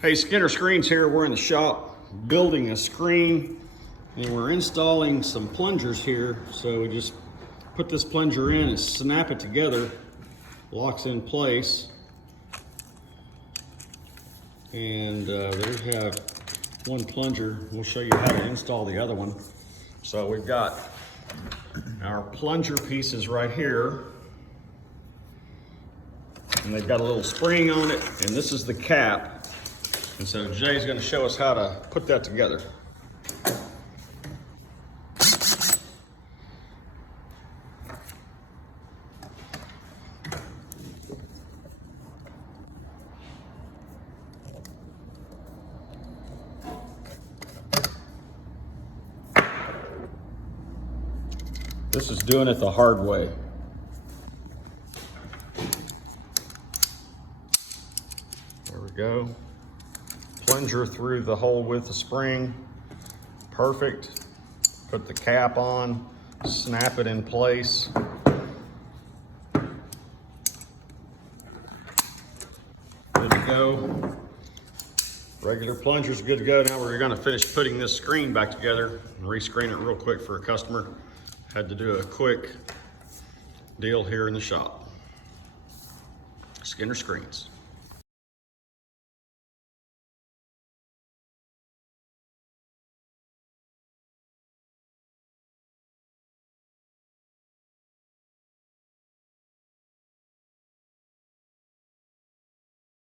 Hey, Skinner Screens here. We're in the shop building a screen and we're installing some plungers here. So we just put this plunger in and snap it together, locks in place. And there we have one plunger. We'll show you how to install the other one. So we've got our plunger pieces right here. And they've got a little spring on it, and this is the cap. And so Jay's going to show us how to put that together. This is doing it the hard way. There we go. Plunger through the hole with the spring. Perfect. Put the cap on, snap it in place. Good to go. Regular plunger's good to go. Now we're going to finish putting this screen back together and rescreen it real quick for a customer. Had to do a quick deal here in the shop. Skinner Screens.